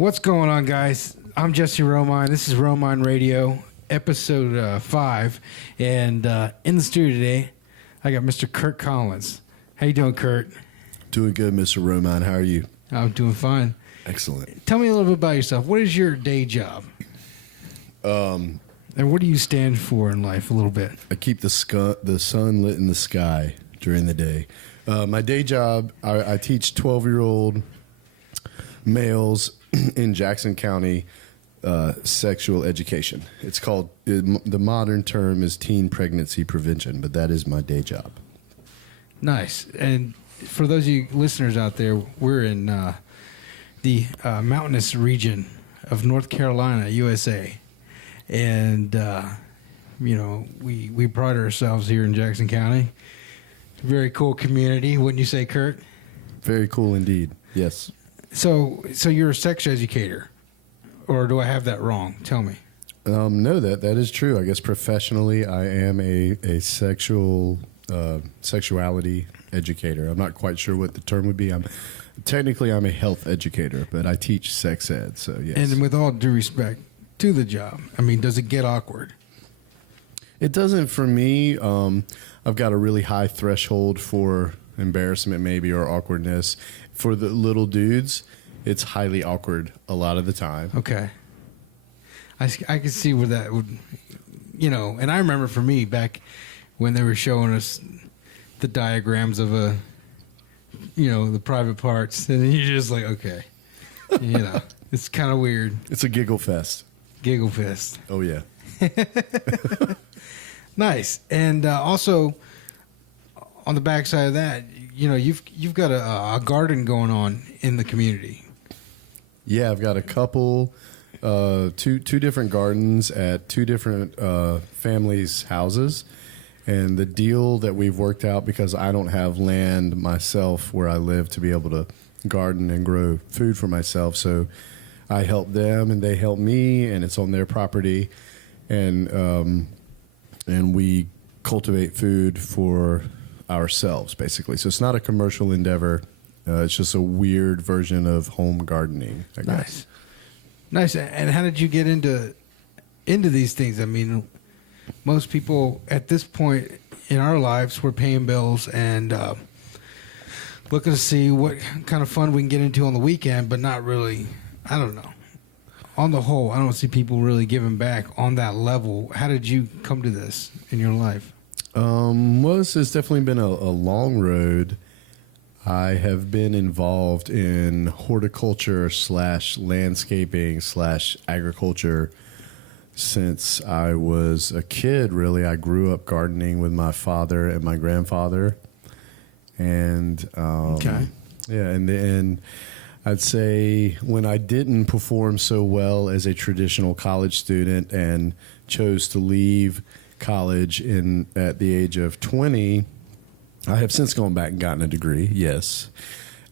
What's going on, guys? I'm Jesse Romine. This is Romine Radio, episode 5. And in the studio today, I got Mr. Kurt Collins. How you doing, Kurt? Doing good, Mr. Romine. How are you? I'm doing fine. Excellent. Tell me a little bit about yourself. What is your day job? And what do you stand for in life a little bit? I keep the sun lit in the sky during the day. My day job, I teach 12-year-old males in Jackson County sexual education. It's called, the modern term is teen pregnancy prevention, but that is my day job. Nice. And for those of you listeners out there, we're in the mountainous region of North Carolina, USA. And, we pride ourselves here in Jackson County. Very cool community, wouldn't you say, Kurt? Very cool indeed, yes. So you're a sex educator, or do I have that wrong? Tell me. No, that is true. I guess professionally, I am a sexuality educator. I'm not quite sure what the term would be. I'm a health educator, but I teach sex ed. So yes. And with all due respect to the job, I mean, does it get awkward? It doesn't for me. I've got a really high threshold for embarrassment, maybe, or awkwardness. For the little dudes, it's highly awkward a lot of the time. Okay. I can see where that would, and I remember for me back when they were showing us the diagrams of the private parts, and you're just like, okay, it's kind of weird. It's a giggle fest. Giggle fest. Oh, yeah. Nice. And also, on the backside of that, you've got a garden going on in the community. Yeah, I've got a couple, two different gardens at two different families' houses. And the deal that we've worked out, because I don't have land myself where I live to be able to garden and grow food for myself, so I help them and they help me, and it's on their property, and we cultivate food for ourselves, basically. So it's not a commercial endeavor. It's just a weird version of home gardening, I guess. Nice. And how did you get into these things? I mean, most people at this point in our lives, we're paying bills and looking to see what kind of fun we can get into on the weekend, but not really, I don't know. On the whole, I don't see people really giving back on that level. How did you come to this in your life? Well, this has definitely been a long road. I have been involved in horticulture / landscaping / agriculture since I was a kid, really. I grew up gardening with my father and my grandfather. And, okay. Yeah, and then I'd say when I didn't perform so well as a traditional college student and chose to leave college at the age of 20, I have since gone back and gotten a degree, yes.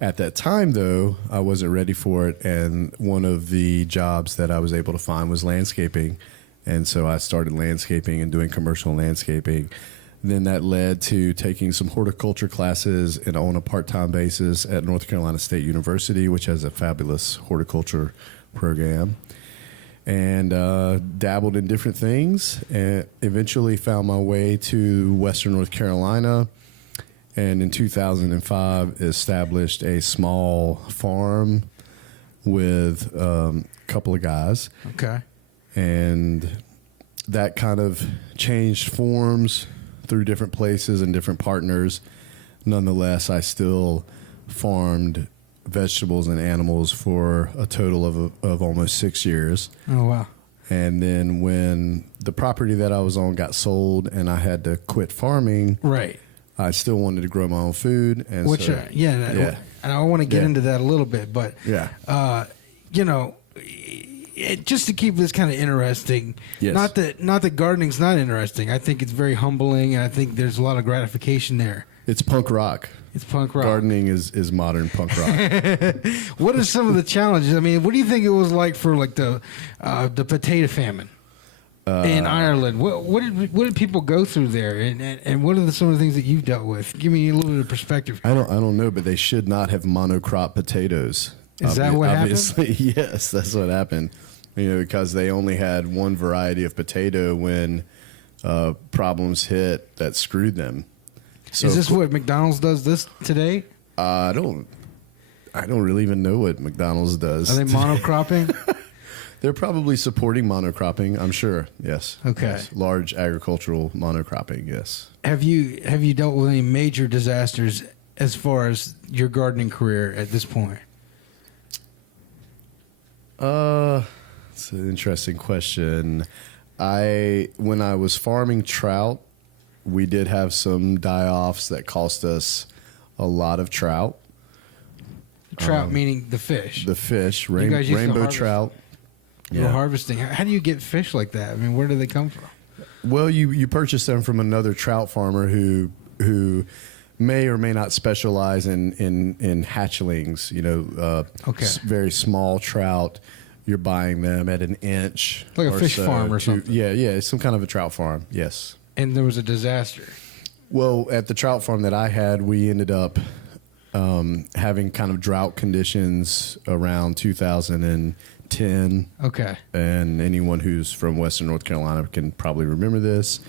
At that time, though, I wasn't ready for it, and one of the jobs that I was able to find was landscaping, and so I started landscaping and doing commercial landscaping. Then that led to taking some horticulture classes and on a part-time basis at North Carolina State University, which has a fabulous horticulture program, and dabbled in different things, and eventually found my way to Western North Carolina, and in 2005 established a small farm with a couple of guys. Okay. And that kind of changed forms through different places and different partners. Nonetheless, I still farmed vegetables and animals for a total of almost 6 years. Oh, wow. And then when the property that I was on got sold and I had to quit farming, right, I still wanted to grow my own food. And which, so, and I want to get into that a little bit, but, just to keep this kind of interesting, yes. not that gardening's not interesting. I think it's very humbling, and I think there's a lot of gratification there. It's punk rock. It's punk rock. Gardening is modern punk rock. What are some of the challenges? I mean, what do you think it was like for like the potato famine in Ireland? What did people go through there, and what are some of the things that you've dealt with? Give me a little bit of perspective. I don't know, but they should not have monocrop potatoes Is that what obviously, yes, that's what happened. Because they only had one variety of potato when problems hit that screwed them. So is this what McDonald's does this today? I don't really even know what McDonald's does. Are they monocropping? They're probably supporting monocropping, I'm sure. Yes. Okay. Yes. Large agricultural monocropping, yes. Have you dealt with any major disasters as far as your gardening career at this point? It's an interesting question. When I was farming trout, we did have some die-offs that cost us a lot of trout. Trout meaning the fish. The fish, You guys used to rainbow harvest- trout. You were harvesting. How do you get fish like that? I mean, where do they come from? Well, you purchase them from another trout farmer who may or may not specialize in hatchlings. Okay. Very small trout. You're buying them at an inch, Like a or fish so farm or to- something. Yeah, it's some kind of a trout farm. Yes. And there was a disaster. Well, at the trout farm that I had, we ended up having kind of drought conditions around 2010. Okay. And anyone who's from Western North Carolina can probably remember this.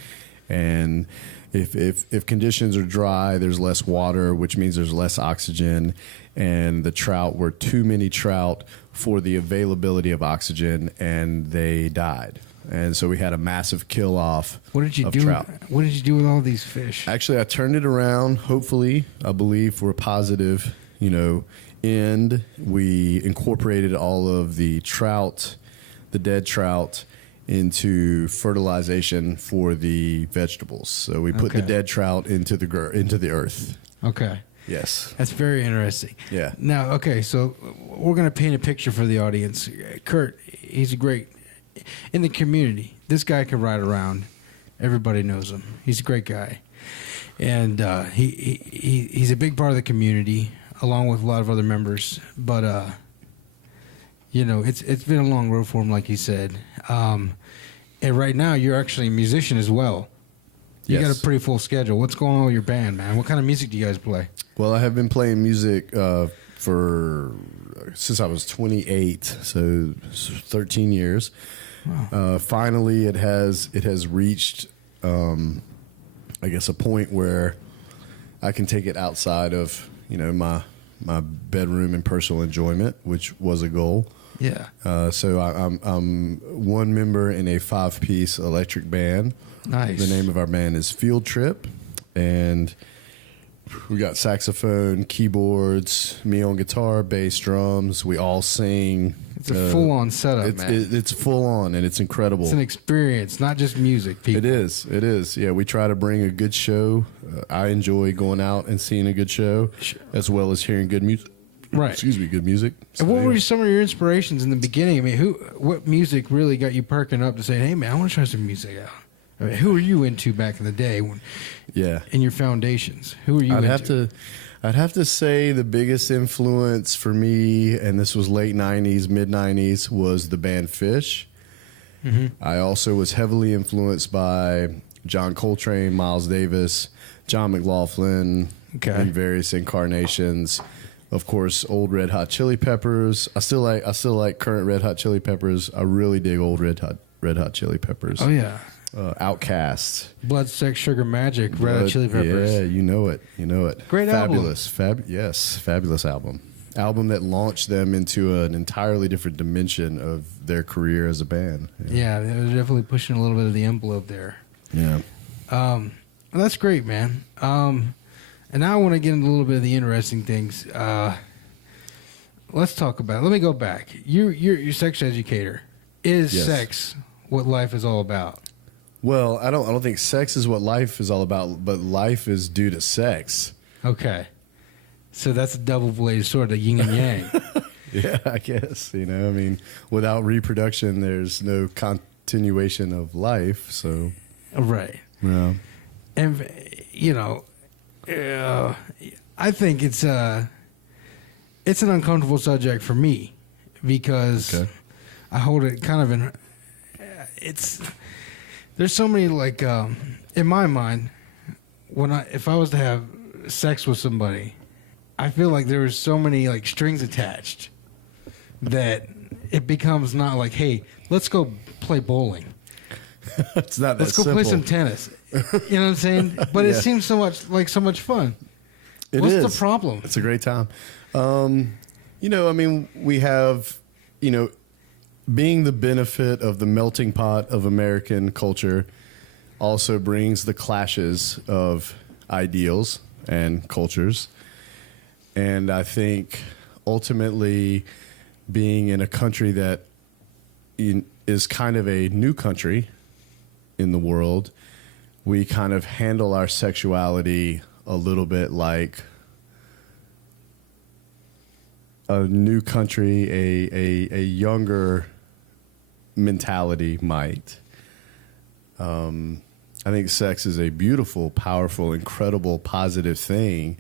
And if conditions are dry, there's less water, which means there's less oxygen. And the trout were too many trout for the availability of oxygen, and they died. And so we had a massive kill off. What did you of do? Trout. What did you do with all these fish? Actually, I turned it around. Hopefully, I believe for a positive, end. We incorporated all of the trout, the dead trout, into fertilization for the vegetables. So we put the dead trout into the earth. Okay. Yes. That's very interesting. Yeah. Now, okay, so we're going to paint a picture for the audience. Kurt, he's a great in the community. This guy can ride around. Everybody knows him. He's a great guy, and he's a big part of the community, along with a lot of other members. But it's been a long road for him, like he said. And right now, you're actually a musician as well. You got a pretty full schedule. What's going on with your band, man? What kind of music do you guys play? Well, I have been playing music since I was 28, so 13 years. Wow. Finally, it has reached, I guess, a point where I can take it outside of my bedroom and personal enjoyment, which was a goal. Yeah. So I'm one member in a 5-piece electric band. Nice. The name of our band is Field Trip, and we got saxophone, keyboards, me on guitar, bass, drums. We all sing. It's a full-on setup, man. It's full-on, and it's incredible. It's an experience, not just music, people. It is. Yeah, we try to bring a good show. I enjoy going out and seeing a good show, as well as hearing good music. Right. Excuse me, good music. And what were some of your inspirations in the beginning? I mean, what music really got you perking up to say, hey, man, I want to try some music out? I mean, who were you into back in the day? In your foundations, who were you into? I'd have to say the biggest influence for me, and this was late 90s, mid 90s, was the band Fish. Mm-hmm. I also was heavily influenced by John Coltrane, Miles Davis, John McLaughlin, in various incarnations. Of course, old Red Hot Chili Peppers. I still like current Red Hot Chili Peppers. I really dig old Red Hot Chili Peppers. Oh yeah. Outcast, Blood, Sex, Sugar, Magic, Red Hot Chili Peppers. Yeah, you know it. Great fabulous, fabulous album. Album that launched them into an entirely different dimension of their career as a band. Yeah, they were definitely pushing a little bit of the envelope there. Yeah. Well, that's great, man. And now I want to get into a little bit of the interesting things. Let's talk about it. Let me go back. You're a sex educator. Is sex what life is all about? Well, I don't think sex is what life is all about, but life is due to sex. Okay. So that's a double-bladed sword, a yin and yang. Yeah, I guess. I mean, without reproduction, there's no continuation of life, so. Right. Yeah. And, I think it's an uncomfortable subject for me because I hold it kind of in. There's so many in my mind if I was to have sex with somebody, I feel like there was so many strings attached. that it becomes not like, hey, let's go play bowling. It's not that Let's go simple. play some tennis. You know what I'm saying? But it Yeah. seems so much fun. What's the problem? It's a great time. I mean, we have, being the benefit of the melting pot of American culture also brings the clashes of ideals and cultures. And I think ultimately being in a country that is kind of a new country in the world, we kind of handle our sexuality a little bit like a new country, a younger mentality might. I think sex is a beautiful, powerful, incredible, positive thing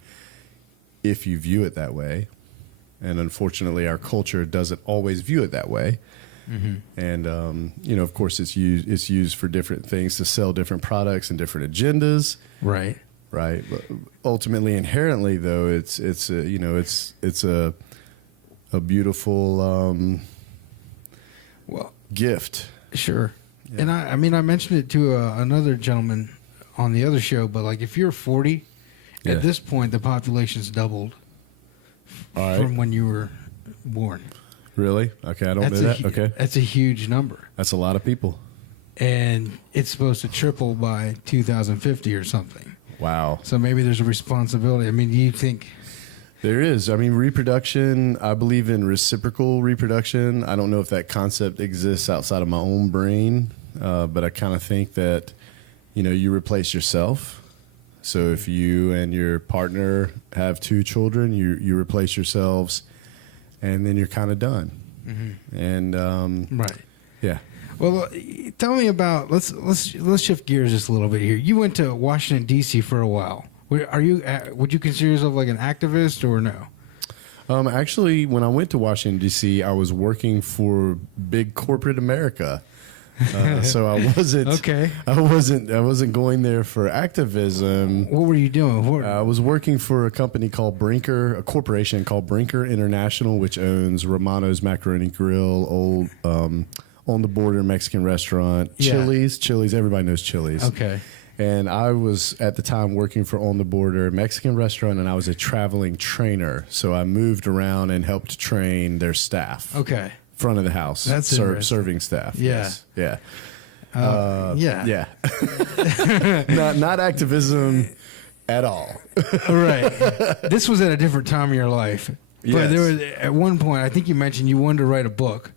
if you view it that way. And unfortunately, our culture doesn't always view it that way. Mm-hmm. And of course, it's used for different things to sell different products and different agendas. Right. Right. But ultimately, inherently, though, it's a beautiful gift. Sure. Yeah. And I mean, I mentioned it to another gentleman on the other show, but like if you're 40, Yeah. at this point, the population's doubled All right. from when you were born. Really? Okay, I don't know that. Okay. That's a huge number. That's a lot of people. And it's supposed to triple by 2050 or something. Wow. So maybe there's a responsibility. I mean, do you think... There is. I mean, reproduction, I believe in reciprocal reproduction. I don't know if that concept exists outside of my own brain, but I kind of think that, you replace yourself. So if you and your partner have 2 children, you replace yourselves, and then you're kind of done. Mm-hmm. And right. Yeah. Well, tell me about let's shift gears just a little bit here. You went to Washington D.C. for a while. Are you? Would you consider yourself like an activist or no? Actually, when I went to Washington D.C., I was working for big corporate America. So I wasn't okay. I wasn't going there for activism. What were you doing? I was working for a company called Brinker, a corporation called Brinker International, which owns Romano's Macaroni Grill, old On the Border Mexican restaurant, Yeah. Chili's. Everybody knows Chili's. Okay. And I was at the time working for On the Border Mexican restaurant, and I was a traveling trainer. So I moved around and helped train their staff. Okay. Front of the house, That's serving staff. Yeah. Yes. Yeah. Yeah. Yeah. not activism at all. Right. This was at a different time of your life. But Yes. there was at one point, I think you mentioned you wanted to write a book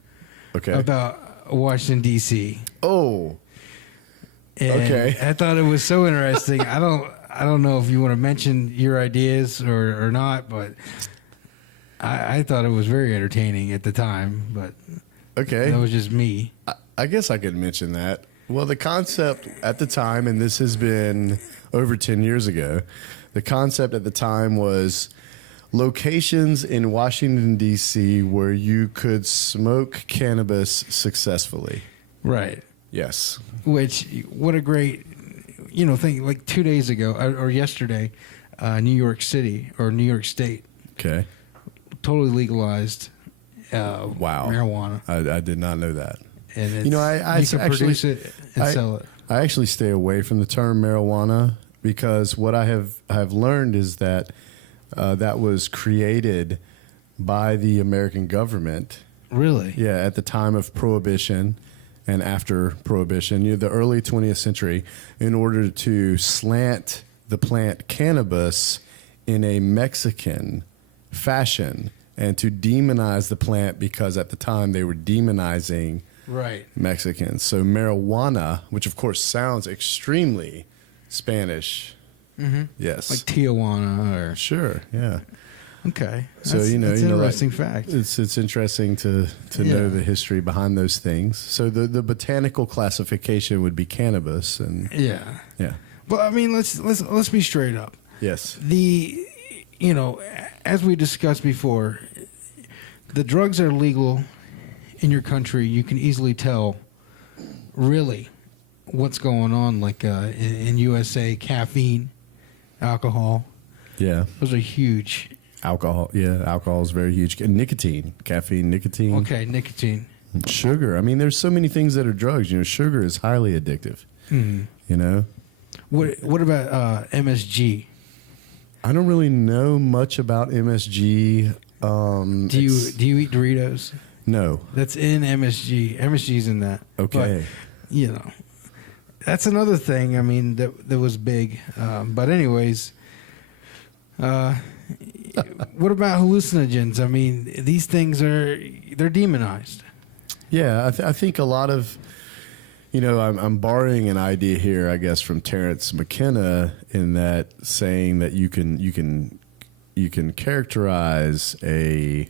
Okay. about Washington D.C. Oh. And Okay. I thought it was so interesting. I don't know if you want to mention your ideas or not, but I thought it was very entertaining at the time. But Okay. that was just me. I guess I could mention that. Well, the concept at the time, and this has been over 10 years ago, the concept at the time was locations in Washington, D.C. where you could smoke cannabis successfely. Right. Yes. Which, what a great, thing. Like 2 days ago or yesterday, New York City or New York State Okay. totally legalized Wow. marijuana. I did not know that. And it's, You know, I you can actually- produce it and sell it. I actually stay away from the term marijuana because what I have learned is that that was created by the American government. Really? Yeah, at the time of Prohibition and after Prohibition, the early 20th century, in order to slant the plant cannabis in a Mexican fashion and to demonize the plant because at the time they were demonizing Right. Mexicans. So marijuana, which of course sounds extremely Spanish. Mm-hmm. Yes. Like Tijuana or... Sure, yeah. Okay. So that's an like, interesting fact. It's interesting to Yeah. know the history behind those things. So the botanical classification would be cannabis, and Yeah. yeah, Well, I mean, let's be straight up. yes, As we discussed before, the drugs that are legal in your country, you can easily tell really what's going on. Like in USA, caffeine, alcohol, yeah, those are huge Alcohol, yeah, alcohol is very huge. And nicotine, caffeine, nicotine. Okay, nicotine. Sugar. I mean, there's so many things that are drugs. You know, sugar is highly addictive. Mm-hmm. You know? What about MSG? I don't really know much about MSG. Do you eat Doritos? No. That's in MSG. MSG's in that. Okay. But, you know, that's another thing. I mean, that was big. But anyways, what about hallucinogens? I mean, these things they're demonized. Yeah, I think a lot of, you know, I'm borrowing an idea here, I guess, from Terence McKenna, in that saying that you can characterize a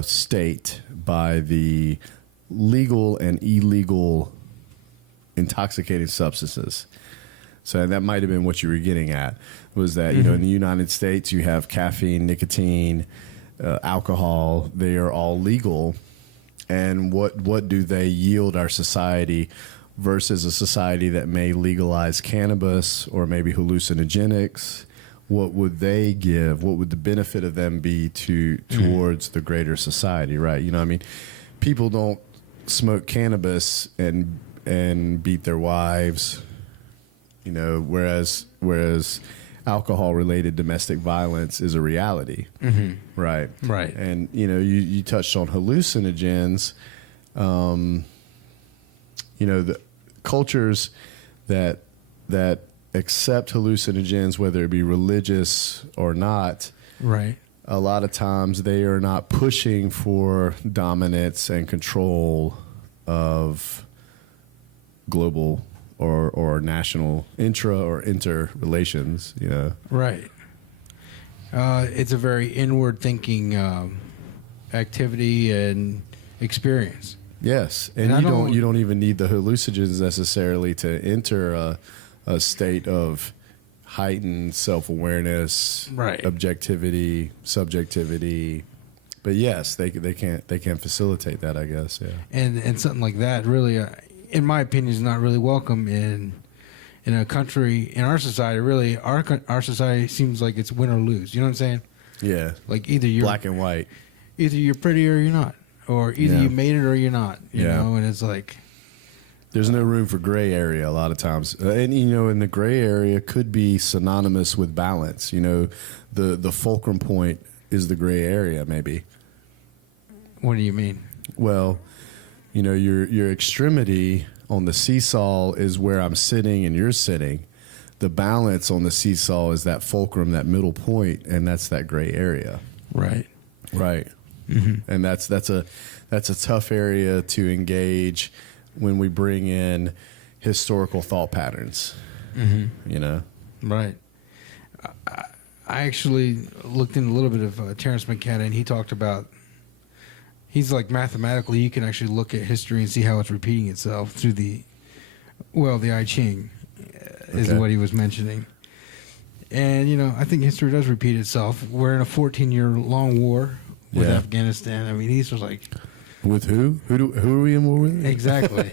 state by the legal and illegal intoxicating substances. So that might have been what you were getting at, was that, you know, in the United States, you have caffeine, nicotine, alcohol. They are all legal. And what do they yield our society versus a society that may legalize cannabis or maybe hallucinogenics? What would they give? What would the benefit of them be towards the greater society, right? You know, I mean, people don't smoke cannabis and beat their wives, you know, whereas alcohol-related domestic violence is a reality, right? Right. And, you know, you touched on hallucinogens. You know, the cultures that accept hallucinogens, whether it be religious or not, right, a lot of times they are not pushing for dominance and control of global or national intra or inter relations, you know. Right. It's a very inward thinking activity and experience. Yes, and you don't even need the hallucinogens necessarily to enter a state of heightened self-awareness, right, objectivity, subjectivity. But yes, they can facilitate that, I guess. Yeah, and something like that really, in my opinion, is not really welcome in a country, in our society. Really, our society seems like it's win or lose. You know what I'm saying? Yeah. Like either you're black and white. Either you're pretty or you're not, or either you made it or you're not. You know, and it's like there's no room for gray area a lot of times, and you know, in the gray area could be synonymous with balance. You know, the fulcrum point is the gray area, maybe. What do you mean? Well, you know, your extremity on the seesaw is where I'm sitting and you're sitting. The balance on the seesaw is that fulcrum, that middle point, and that's that gray area. Right. Right. Mm-hmm. And that's a tough area to engage when we bring in historical thought patterns. You know. Right. I actually looked in a little bit of Terence McKenna, and he talked about, he's like, mathematically you can actually look at history and see how it's repeating itself through the I Ching is what he was mentioning. And, you know, I think history does repeat itself. We're in a 14-year-long war with Afghanistan. I mean, these was like... With who? Who are we in war with? Exactly.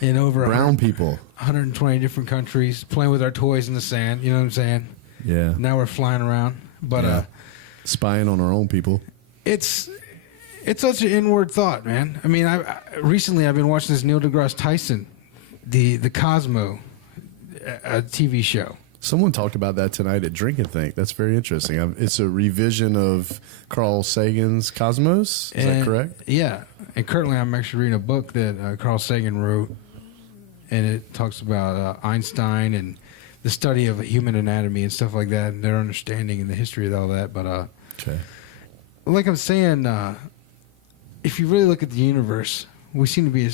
In over brown people. 120 different countries, playing with our toys in the sand. You know what I'm saying? Yeah. Now we're flying around. But spying on our own people. It's such an inward thought, man. I mean, recently I've been watching this Neil deGrasse Tyson, the Cosmo TV show. Someone talked about that tonight at Drink and Think. That's very interesting. It's a revision of Carl Sagan's Cosmos. Is that correct? Yeah. And currently I'm actually reading a book that Carl Sagan wrote, and it talks about Einstein and the study of human anatomy and stuff like that, and their understanding and the history of all that. But like I'm saying, if you really look at the universe, we seem to be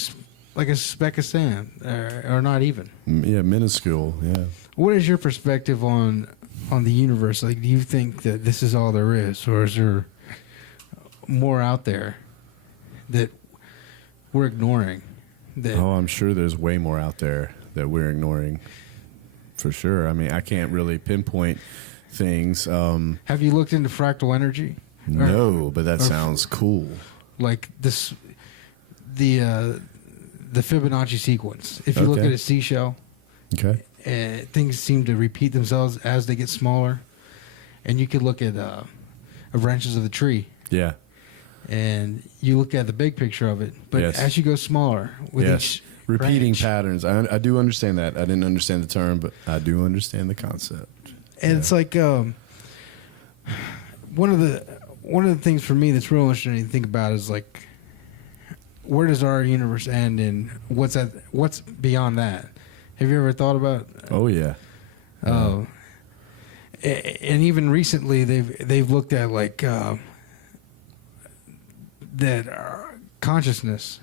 like a speck of sand, or not even. Yeah, minuscule, yeah. What is your perspective on the universe? Like, do you think that this is all there is, or is there more out there that we're ignoring? I'm sure there's way more out there that we're ignoring, for sure. I mean, I can't really pinpoint things. Have you looked into fractal energy? No, but that sounds cool. Like this, the Fibonacci sequence. If you look at a seashell, things seem to repeat themselves as they get smaller. And you could look at branches of the tree. Yeah. And you look at the big picture of it, but Yes. as you go smaller with each repeating branch, patterns. I do understand that. I didn't understand the term, but I do understand the concept. and it's like one of the things for me that's real interesting to think about is like, where does our universe end, and what's beyond that? Have you ever thought about? Oh yeah. And even recently, they've looked at like that our consciousness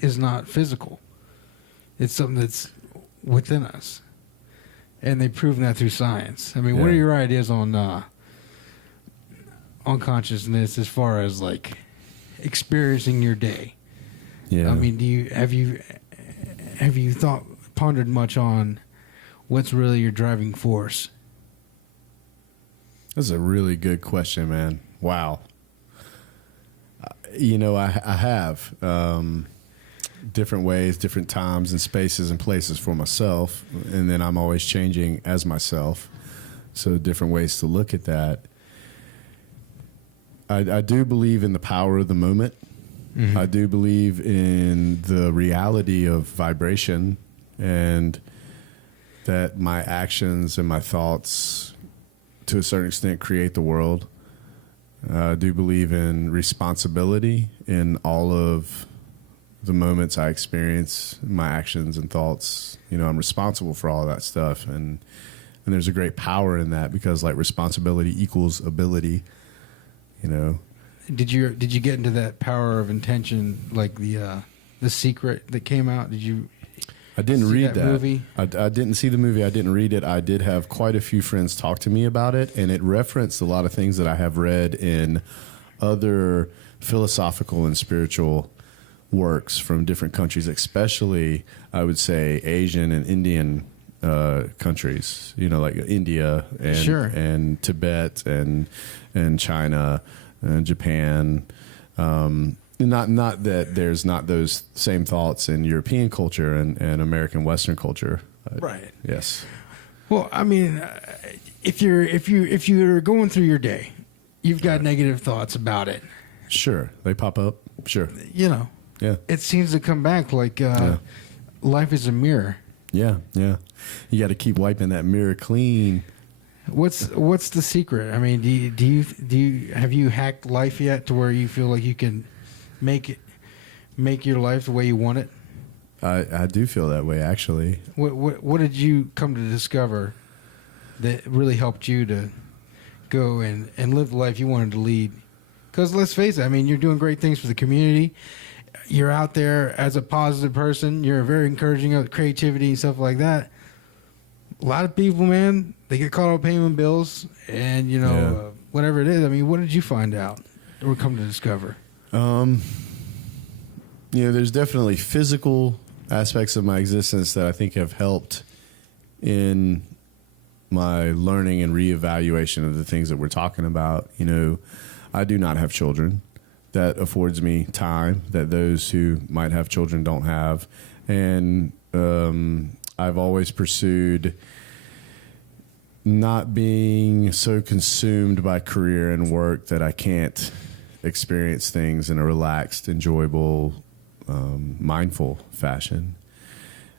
is not physical; it's something that's within us, and they've proven that through science. I mean, what are your ideas on consciousness as far as like experiencing your day? Yeah. I mean, have you pondered much on what's really your driving force? That's a really good question, man. Wow. I have different ways, different times and spaces and places for myself, and then I'm always changing as myself. So different ways to look at that. I do believe in the power of the moment. Mm-hmm. I do believe in the reality of vibration, and that my actions and my thoughts, to a certain extent, create the world. I do believe in responsibility in all of the moments I experience, my actions and thoughts. I'm responsible for all of that stuff, and there's a great power in that, because like responsibility equals ability. Did you get into that power of intention, like the Secret that came out? Did you? I didn't read that movie. I didn't see the movie. I didn't read it. I did have quite a few friends talk to me about it, and it referenced a lot of things that I have read in other philosophical and spiritual works from different countries, especially I would say Asian and Indian countries. Like India and Sure. and Tibet and China and Japan. Not that there's not those same thoughts in European culture and American Western culture. Right. Yes. Well, I mean, if you're going through your day, you've got negative thoughts about it. Sure, they pop up. Sure. Yeah. It seems to come back like life is a mirror. Yeah. You got to keep wiping that mirror clean. What's the secret? I mean, do you have you hacked life yet to where you feel like you can make your life the way you want it? I do feel that way, actually. What did you come to discover that really helped you to go and live the life you wanted to lead? Because let's face it, I mean, you're doing great things for the community. You're out there as a positive person. You're very encouraging of creativity and stuff like that. A lot of people, man, they get caught up paying bills and, whatever it is. I mean, what did you find out or come to discover? There's definitely physical aspects of my existence that I think have helped in my learning and reevaluation of the things that we're talking about. I do not have children. That affords me time that those who might have children don't have. And I've always pursued not being so consumed by career and work that I can't experience things in a relaxed, enjoyable, mindful fashion.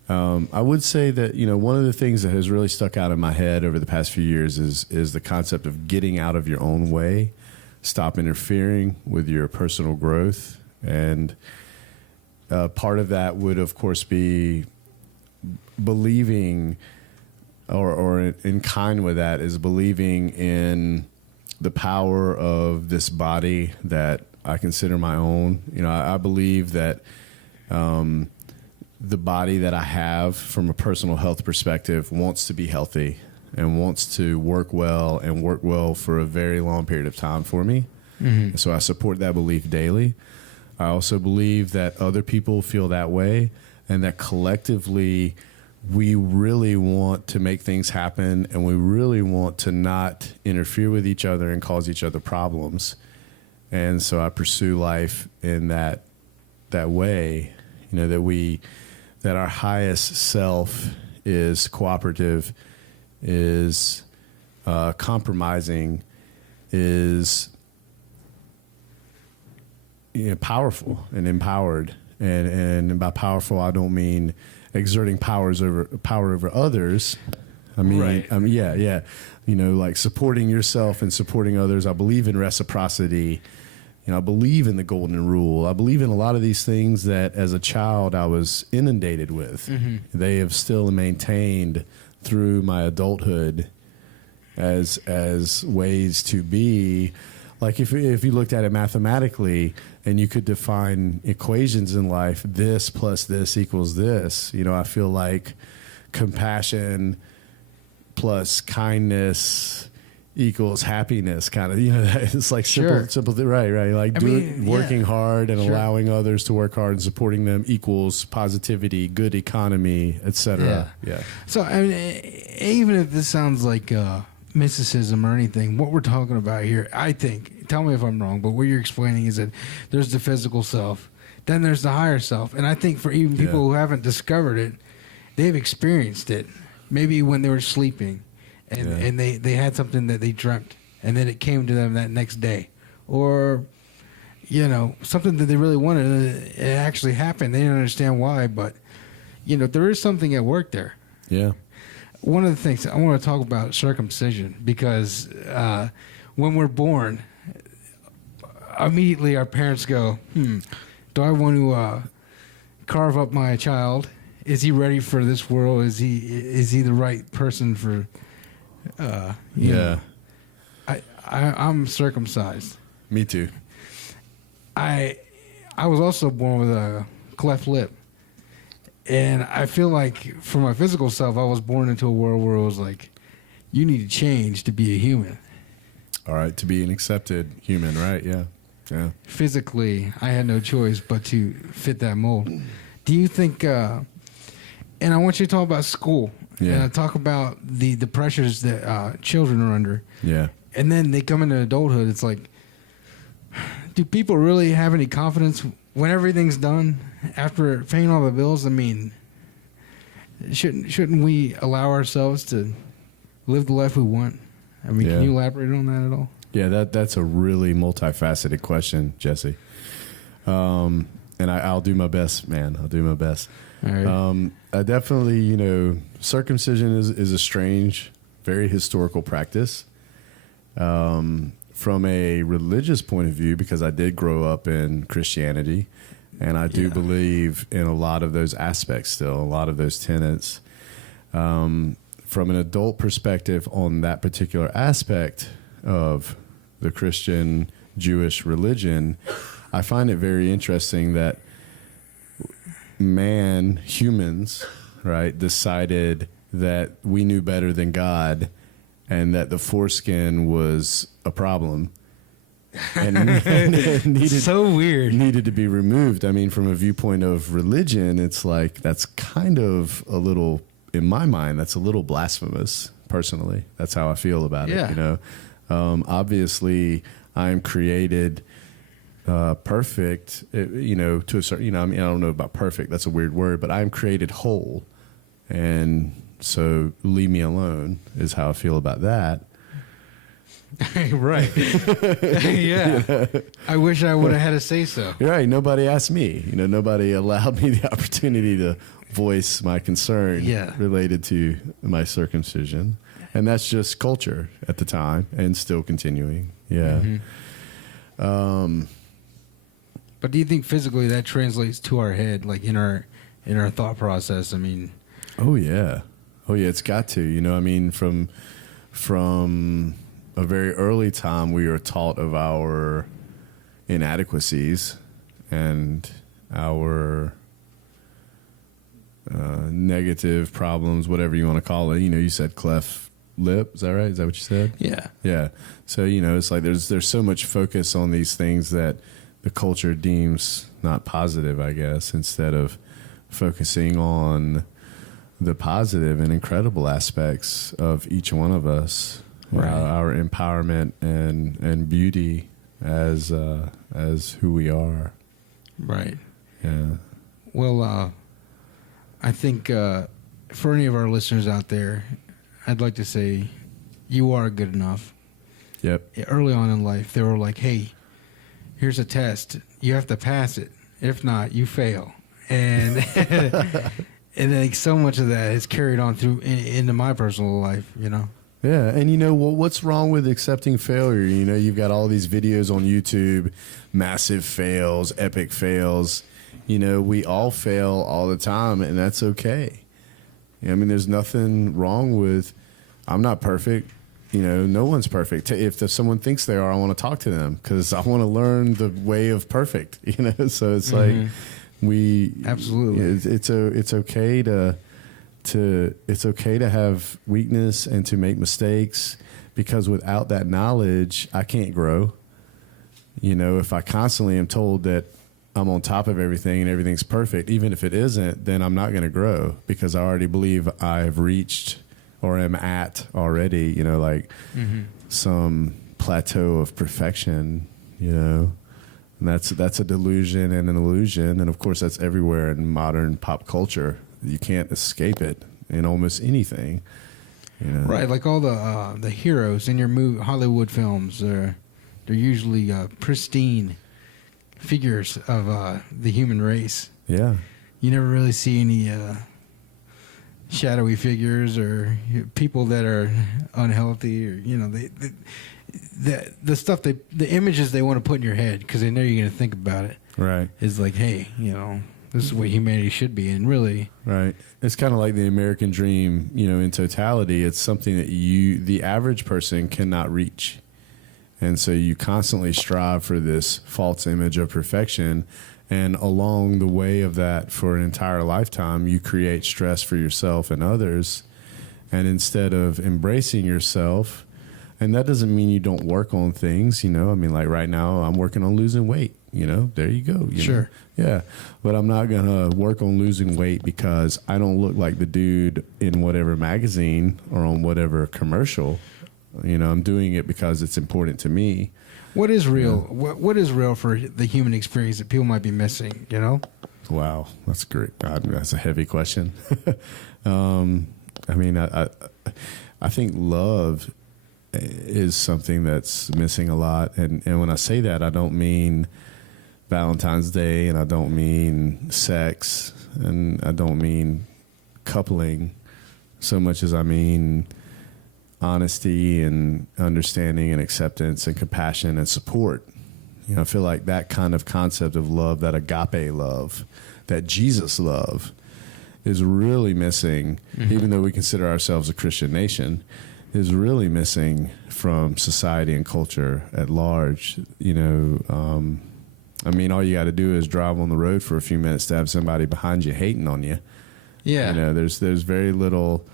I would say that, one of the things that has really stuck out in my head over the past few years is the concept of getting out of your own way, stop interfering with your personal growth. And part of that would, of course, be believing or in kind with that is believing in the power of this body that I consider my own. I believe that the body that I have from a personal health perspective wants to be healthy and wants to work well for a very long period of time for me. Mm-hmm. So I support that belief daily. I also believe that other people feel that way, and that collectively we really want to make things happen, and we really want to not interfere with each other and cause each other problems. And so I pursue life in that way, that our highest self is cooperative, is compromising, is powerful and empowered. And by powerful, I don't mean exerting power over others. I mean, Right. yeah. Like supporting yourself and supporting others. I believe in reciprocity. I believe in the golden rule. I believe in a lot of these things that as a child I was inundated with. Mm-hmm. They have still maintained through my adulthood as ways to be. Like if you looked at it mathematically and you could define equations in life, this plus this equals this. I feel like compassion plus kindness equals happiness, kind of. It's like simple, right? Like working hard and allowing others to work hard and supporting them equals positivity, good economy, etc. Yeah. So I mean, even if this sounds like mysticism or anything, what we're talking about here, I think, tell me if I'm wrong, but what you're explaining is that there's the physical self, then there's the higher self, and I think for even people who haven't discovered it, they've experienced it. Maybe when they were sleeping, and they had something that they dreamt, and then it came to them that next day, or something that they really wanted, and it actually happened. They didn't understand why, but there is something at work there. Yeah. One of the things I want to talk about circumcision, because when we're born, immediately our parents go, do I want to carve up my child? Is he ready for this world? Is he the right person for? I'm circumcised. Me too. I was also born with a cleft lip, and I feel like for my physical self, I was born into a world where it was like, you need to change to be a human. All right, to be an accepted human, right? Yeah. Physically, I had no choice but to fit that mold. Do you think? And I want you to talk about school. Yeah. Talk about the pressures that children are under. Yeah. And then they come into adulthood. It's like, do people really have any confidence when everything's done after paying all the bills? I mean, shouldn't we allow ourselves to live the life we want? I mean, can you elaborate on that at all? Yeah, that's a really multifaceted question, Jesse. And I'll do my best, man. I'll do my best. All right. I definitely, circumcision is a strange, very historical practice. From a religious point of view, because I did grow up in Christianity, and I do believe in a lot of those aspects still, a lot of those tenets. From an adult perspective on that particular aspect of the Christian Jewish religion, I find it very interesting that humans, right, decided that we knew better than God and that the foreskin was a problem and needed to be removed. I mean, from a viewpoint of religion, it's like that's kind of a little, in my mind, that's a little blasphemous, personally. That's how I feel about it, Obviously, I'm created perfect, to a certain, I don't know about perfect, that's a weird word, but I'm created whole. And so leave me alone is how I feel about that. Right. Yeah. I wish I would have had a say so. Right. Nobody asked me, nobody allowed me the opportunity to voice my concern related to my circumcision. And that's just culture at the time and still continuing. Yeah. Mm-hmm. But do you think physically that translates to our head, like in our thought process? I mean, oh yeah, it's got to. I mean, from a very early time, we are taught of our inadequacies and our negative problems, whatever you want to call it. You said cleft lip. Is that right? Is that what you said? Yeah. Yeah. So it's like there's so much focus on these things that the culture deems not positive, I guess, instead of focusing on the positive and incredible aspects of each one of us, right. Our empowerment and beauty as who we are. Right. Yeah. Well, I think for any of our listeners out there, I'd like to say you are good enough. Yep. Early on in life, they were like, "Hey, here's a test. You have to pass it. If not, you fail." And and like so much of that is carried on through into my personal life, you know. Yeah, and you know what's wrong with accepting failure? You know, you've got all these videos on YouTube, massive fails, epic fails. You know, we all fail all the time, and that's okay. I mean, there's nothing wrong with. I'm not perfect. You know, no one's perfect. If someone thinks they are, I want to talk to them because I want to learn the way of perfect. You know, so it's like we absolutely. It's okay it's okay to have weakness and to make mistakes, because without that knowledge, I can't grow. You know, if I constantly am told that I'm on top of everything and everything's perfect, even if it isn't, then I'm not going to grow, because I already believe I've reached or am at already, you know, like some plateau of perfection, you know. And that's a delusion and an illusion. And of course, that's everywhere in modern pop culture. You can't escape it in almost anything, you know? Right, like all the heroes in your Hollywood films, they're usually pristine figures of the human race. Yeah. You never really see any shadowy figures or people that are unhealthy, or you know, the stuff the images they want to put in your head because they know you're going to think about it. Right. Is like, hey, you know, this is what humanity should be, and really, right. It's kind of like the American dream, you know, in totality. It's something that the average person cannot reach. And so you constantly strive for this false image of perfection. And along the way of that for an entire lifetime, you create stress for yourself and others. And instead of embracing yourself, and that doesn't mean you don't work on things, you know. I mean, like right now, I'm working on losing weight. You know, there you go. Sure. Know? Yeah. But I'm not going to work on losing weight because I don't look like the dude in whatever magazine or on whatever commercial. You know, I'm doing it because it's important to me. What is real? Yeah. What is real for the human experience that people might be missing, you know? Wow. That's great. That's a heavy question. I mean, I think love is something that's missing a lot. And when I say that, I don't mean Valentine's Day, and I don't mean sex, and I don't mean coupling so much as I mean honesty and understanding and acceptance and compassion and support. You know, I feel like that kind of concept of love, that agape love, that Jesus love, is really missing, even though we consider ourselves a Christian nation, is really missing from society and culture at large. You know, I mean, all you got to do is drive on the road for a few minutes to have somebody behind you hating on you. Yeah. You know, there's very little,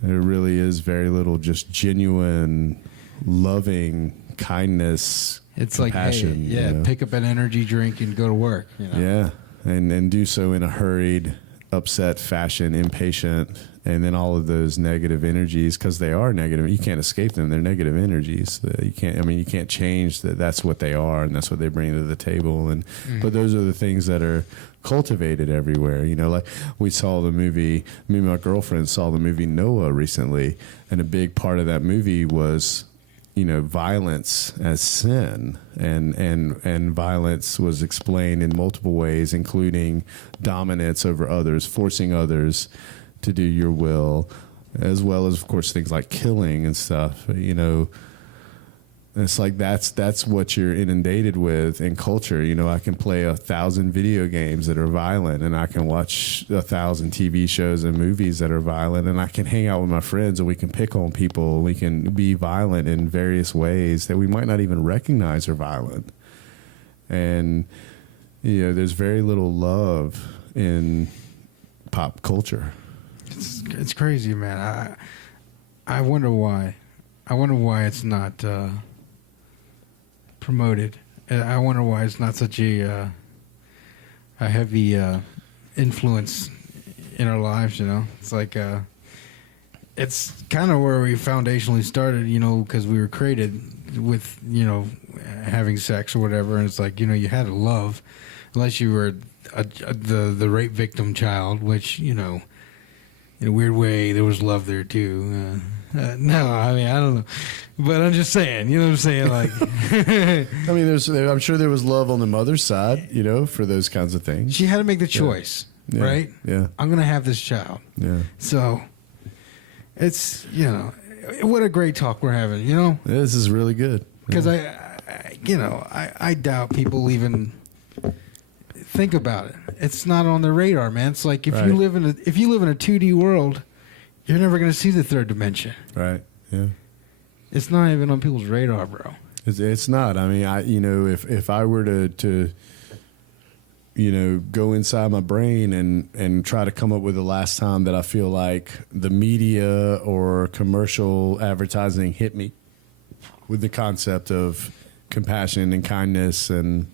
there really is very little just genuine, loving kindness. It's compassion, like, hey, yeah, you know? Pick up an energy drink and go to work. You know? Yeah, and do so in a hurried, upset fashion, impatient, and then all of those negative energies, because they are negative. You can't escape them. They're negative energies. You can't. I mean, you can't change that. That's what they are, and that's what they bring to the table. And but those are the things that are cultivated everywhere. You know, like we saw the movie. Me and my girlfriend saw the movie Noah recently, and a big part of that movie was, you know, violence as sin, and violence was explained in multiple ways, including dominance over others, forcing others to do your will, as well as, of course, things like killing and stuff. You know, it's like that's what you're inundated with in culture. You know, I can play 1,000 video games that are violent, and I can watch 1,000 TV shows and movies that are violent, and I can hang out with my friends, and we can pick on people. We can be violent in various ways that we might not even recognize are violent. And, you know, there's very little love in pop culture. It's crazy, man. I wonder why. I wonder why it's not promoted. I wonder why it's not such a heavy influence in our lives. You know, it's like it's kind of where we foundationally started. You know, because we were created with, you know, having sex or whatever, and it's like, you know, you had to love, unless you were the rape victim child, which, you know, in a weird way, there was love there too. No, I mean, I don't know, but I'm just saying, you know what I'm saying? Like, I mean, I'm sure there was love on the mother's side, you know, for those kinds of things. she had to make the choice, Yeah. right? Yeah. I'm gonna have this child. Yeah. So it's, you know, what a great talk we're having, you know? This is really good. Because I doubt people even think about it. It's not on their radar, man. It's like if Right. you live in a 2D world, you're never going to see the third dimension. Right. Yeah. It's not even on people's radar, bro. It's not. I mean, if I were to go inside my brain and try to come up with the last time that I feel like the media or commercial advertising hit me with the concept of compassion and kindness and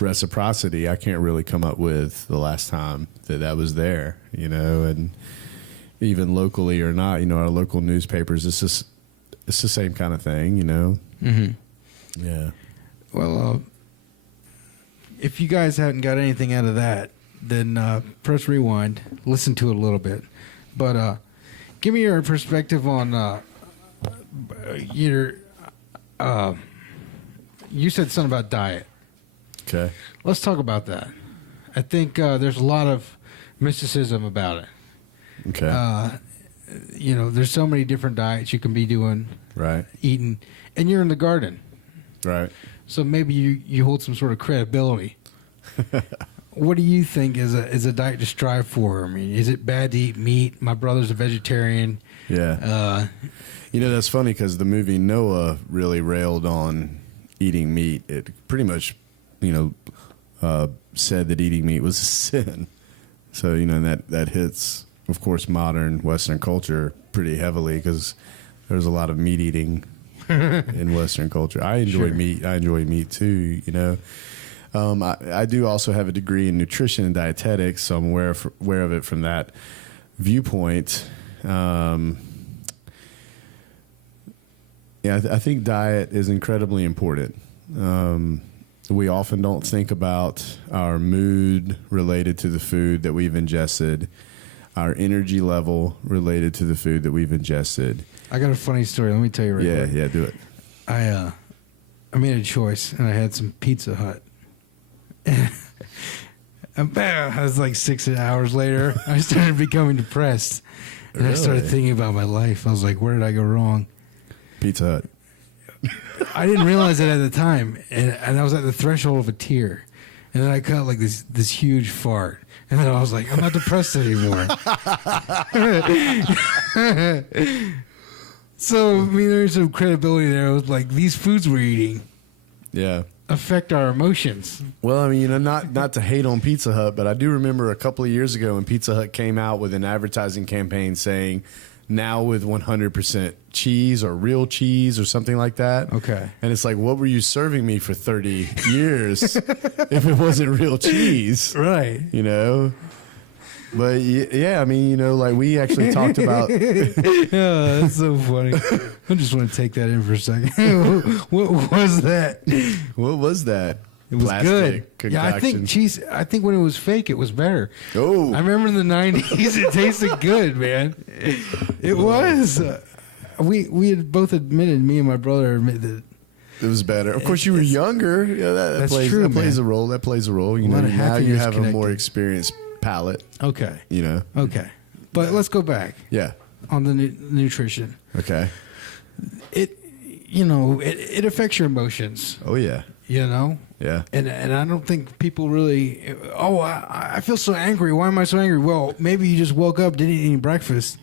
reciprocity, I can't really come up with the last time that was there, you know, and even locally or not, you know, our local newspapers, it's the same kind of thing, you know? Mm-hmm. Yeah. Well, if you guys hadn't got anything out of that, then press rewind, listen to it a little bit. But give me your perspective on you said something about diet. Okay. Let's talk about that. I think there's a lot of mysticism about it. Okay. You know, there's so many different diets you can be doing, Right. eating, and you're in the garden. Right. So maybe you hold some sort of credibility. What do you think is a diet to strive for? I mean, is it bad to eat meat? My brother's a vegetarian. Yeah. You know, that's funny because the movie Noah really railed on eating meat. It pretty much, you know, said that eating meat was a sin. So, you know, that hits, of course, modern Western culture pretty heavily because there's a lot of meat eating in Western culture. I enjoy meat. I enjoy meat too, you know. I do also have a degree in nutrition and dietetics, so I'm aware of it from that viewpoint. Yeah, I think diet is incredibly important. We often don't think about our mood related to the food that we've ingested, our energy level related to the food that we've ingested. I got a funny story. Let me tell you right quick. Yeah, do it. I made a choice, and I had some Pizza Hut. And I was like 6 hours later, I started becoming depressed. And I started thinking about my life. I was like, where did I go wrong? Pizza Hut. I didn't realize it at the time, and I was at the threshold of a tear, and then I got like this huge fart, and then I was like, I'm not depressed anymore. So I mean, there's some credibility there. I was like, these foods we're eating, affect our emotions. Well, I mean, you know, not to hate on Pizza Hut, but I do remember a couple of years ago when Pizza Hut came out with an advertising campaign saying, now with 100% cheese or real cheese or something like that. Okay. And it's like, what were you serving me for 30 years if it wasn't real cheese? Right. You know? But yeah, I mean, you know, like we actually talked about. Oh, that's so funny. I just want to take that in for a second. What was that? What was that? It was good. Yeah, I think cheese. I think when it was fake, it was better. Oh, I remember in the '90s, it tasted good, man. It was. We had both admitted. Me and my brother admitted that it was better. Of course, you were younger. Yeah, that's true. That plays a role. That plays a role. You know, now you have a more experienced palate. Okay. You know. Okay, but let's go back. Yeah. On the nutrition. Okay. It affects your emotions. Oh yeah. You know. Yeah. And I don't think people really, I feel so angry. Why am I so angry? Well, maybe you just woke up, didn't eat any breakfast,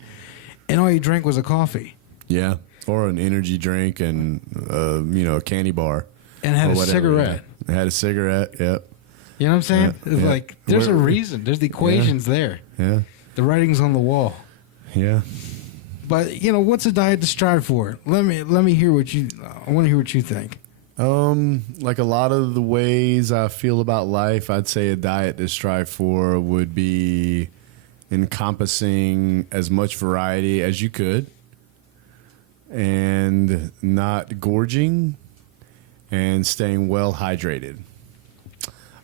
and all you drank was a coffee. Yeah. Or an energy drink and, a candy bar. And had a cigarette. Yeah. Had a cigarette, yep. You know what I'm saying? Yeah. It's like, there's a reason. There's the equations there. Yeah. The writing's on the wall. Yeah. But, what's a diet to strive for? Let me hear I want to hear what you think. Like a lot of the ways I feel about life, I'd say a diet to strive for would be encompassing as much variety as you could and not gorging and staying well hydrated.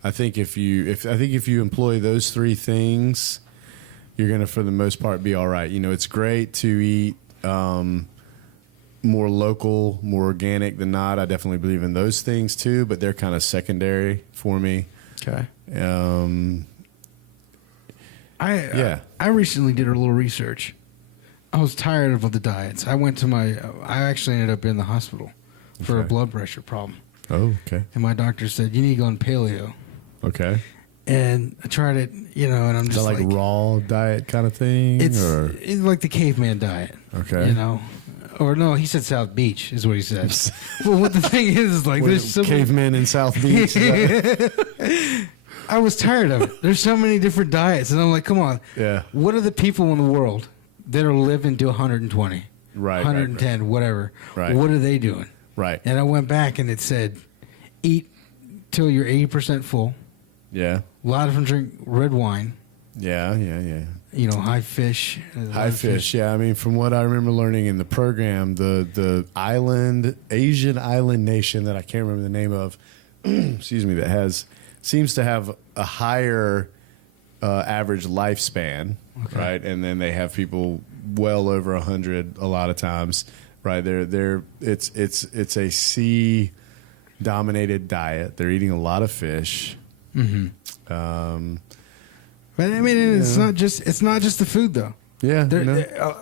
I think if you employ those three things, you're going to, for the most part, be all right. You know, it's great to eat more local, more organic than not. I definitely believe in those things too, but they're kind of secondary for me. Okay. Yeah. I recently did a little research. I was tired of the diets. I actually ended up in the hospital for a blood pressure problem. Oh, okay. And my doctor said, you need to go on paleo. Okay. And I tried it, you know, and I'm just like raw diet kind of thing? It's like the caveman diet. Okay. You know? Or no, he said South Beach is what he said. Well, what the thing is like there's so cavemen in South Beach. I was tired of it. There's so many different diets, and I'm like, come on. Yeah. What are the people in the world that are living to 120, right, 110, whatever? Right. What are they doing? Right. And I went back, and it said, eat till you're 80% full. Yeah. A lot of them drink red wine. Yeah. You know, high fish. High fish, yeah. I mean, from what I remember learning in the program, the Asian island nation that I can't remember the name of, excuse me, that seems to have a higher average lifespan, okay. right? And then they have people well over 100 a lot of times, right? It's a sea dominated diet. They're eating a lot of fish. Mm-hmm. But I mean, it's not just the food though. Yeah,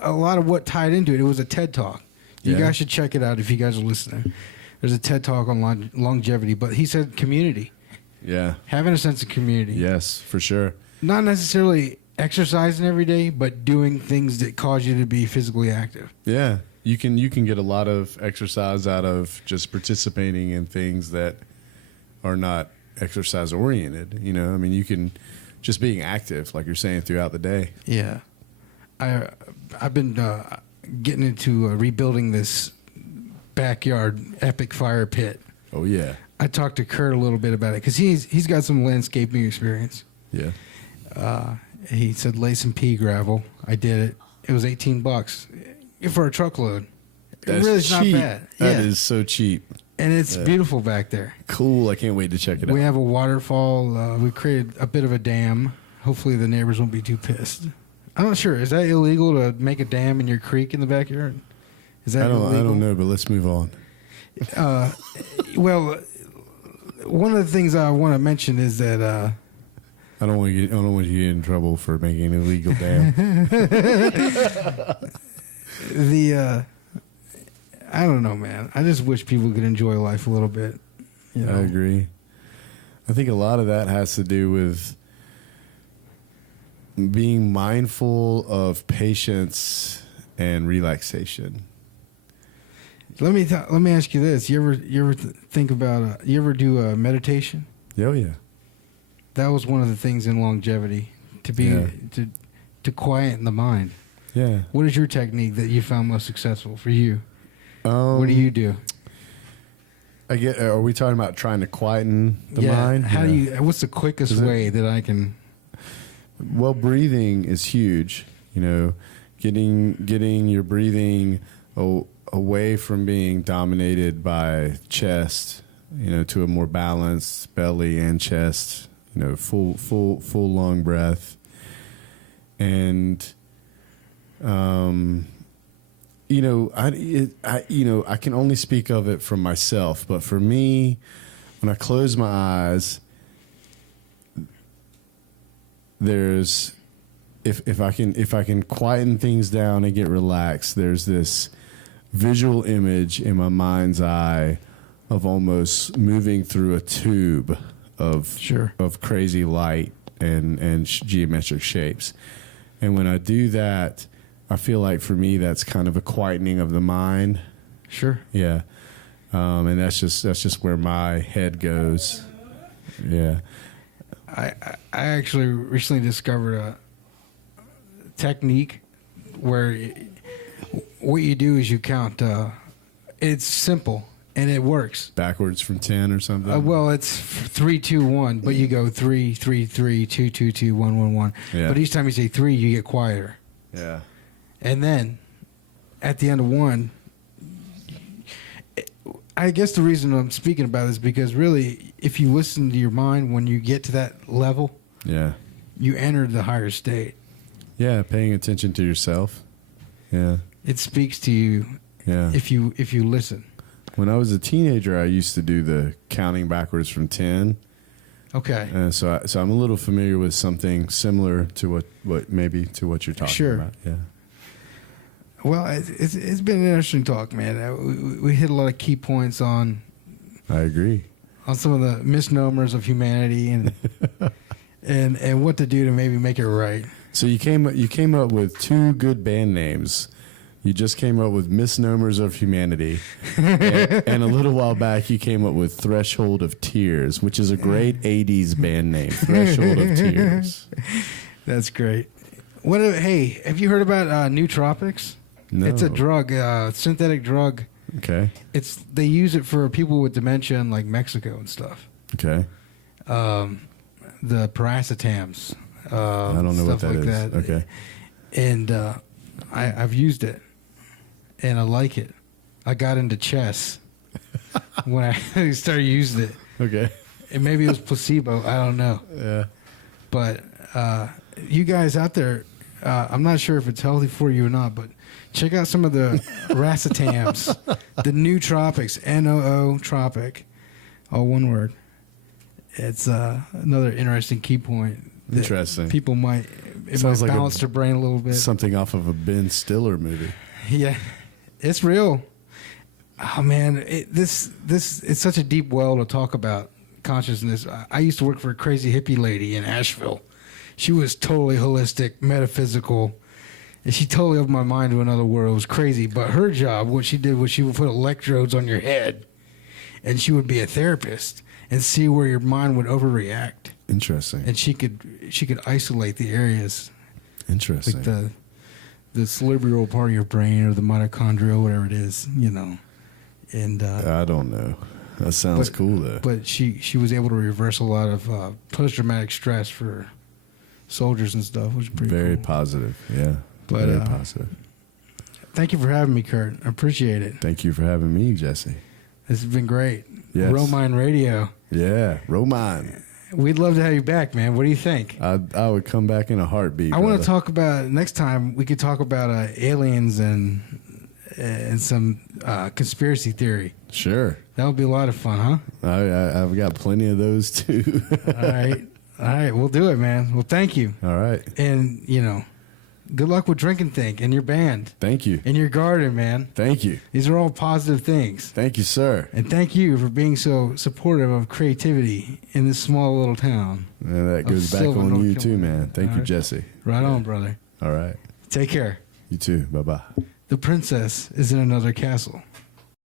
a lot of what tied into it. It was a TED talk. You guys should check it out if you guys are listening. There's a TED talk on longevity, but he said community. Yeah, having a sense of community. Yes, for sure. Not necessarily exercising every day, but doing things that cause you to be physically active. Yeah, you can get a lot of exercise out of just participating in things that are not exercise oriented. You know, I mean, you can just being active, like you're saying, throughout the day. Yeah, I've been getting into rebuilding this backyard epic fire pit. Oh yeah. I talked to Kurt a little bit about it because he's got some landscaping experience. Yeah. He said lay some pea gravel. I did it. It was $18 for a truckload. That's it really is cheap. not bad. That is so cheap. And it's beautiful back there. Cool. I can't wait to check it out. We have a waterfall. We created a bit of a dam. Hopefully the neighbors won't be too pissed. I'm not sure. Is that illegal to make a dam in your creek in the backyard? Is that illegal? I don't know, but let's move on. Well, one of the things I want to mention is that I don't want you to get in trouble for making an illegal dam. I don't know, man. I just wish people could enjoy life a little bit. You know? I agree. I think a lot of that has to do with being mindful of patience and relaxation. Let me ask you this: you ever think about you ever do a meditation? Oh yeah. That was one of the things in longevity to be to quieten the mind. Yeah. What is your technique that you found most successful for you? What do you do? Are we talking about trying to quieten the mind? How do you? What's the quickest way that I can? Well, breathing is huge. You know, getting your breathing away from being dominated by chest, you know, to a more balanced belly and chest. You know, full lung breath, and you know, I can only speak of it from myself, but for me, when I close my eyes, there's if I can quieten things down and get relaxed, there's this visual image in my mind's eye of almost moving through a tube of crazy light and geometric shapes. And when I do that, I feel like for me that's kind of a quietening of the mind. Sure. Yeah. And that's just where my head goes. Yeah. I actually recently discovered a technique where what you do is you count. It's simple and it works. Backwards from 10 or something. Well, it's 3, 2, 1, but you go 3, 3, 3, 2, 2, 2, 1, 1, 1. Yeah. But each time you say 3, you get quieter. Yeah. And then at the end of 1, I guess the reason I'm speaking about this is because really, if you listen to your mind when you get to that level, Yeah. you enter the higher state. Yeah, paying attention to yourself. Yeah. It speaks to you Yeah. if you listen. When I was a teenager, I used to do the counting backwards from 10. Okay. So I'm a little familiar with something similar to what you're talking Sure. about. Yeah. Well, it's been an interesting talk, man. We hit a lot of key points on I agree. some of the misnomers of humanity and and what to do to maybe make it right. So you came up with 2 good band names. You just came up with Misnomers of Humanity, and a little while back you came up with Threshold of Tears, which is a great '80s band name. Threshold of Tears. That's great. Hey, have you heard about nootropics? No. It's a drug, synthetic drug. Okay. They use it for people with dementia in like Mexico and stuff. Okay. The paracetams. I don't know what stuff that like is. that. Okay. And I've used it, and I like it. I got into chess when I started using it. Okay. And maybe it was placebo. I don't know. Yeah. But you guys out there, I'm not sure if it's healthy for you or not, but check out some of the racetams, the nootropics, N-O-O tropic, all one word. It's another interesting key point. Interesting. People might Sounds like balance their brain a little bit. Something off of a Ben Stiller movie. Yeah, it's real. Oh man, this it's such a deep well to talk about consciousness. I used to work for a crazy hippie lady in Asheville. She was totally holistic, metaphysical, and she totally opened my mind to another world. It was crazy. But her job, what she did was she would put electrodes on your head, and she would be a therapist and see where your mind would overreact. Interesting. And she could isolate the areas. Interesting. Like the cerebral part of your brain or the mitochondria, whatever it is, And I don't know. That sounds cool though. But she was able to reverse a lot of post-traumatic stress for soldiers and stuff, which is pretty Very cool. positive. Yeah. But, very positive. Thank you for having me, Kurt. I appreciate it. Thank you for having me, Jesse. This has been great. Yes. Romine Radio. Yeah. Romine. We'd love to have you back, man. What do you think? I would come back in a heartbeat. I want to talk about next time. We could talk about aliens and some conspiracy theory. Sure. That would be a lot of fun, huh? I've got plenty of those too. All right. We'll do it, man. Well, thank you. All right. And good luck with Drink and Think and your band. Thank you. And your garden, man. Thank you. These are all positive things. Thank you, sir. And thank you for being so supportive of creativity in this small little town. And that goes back Sylvan, on North you too, Carolina. man. Thank All you, right. Jesse. Right on, brother. All right. Take care. You too. Bye-bye. The princess is in another castle.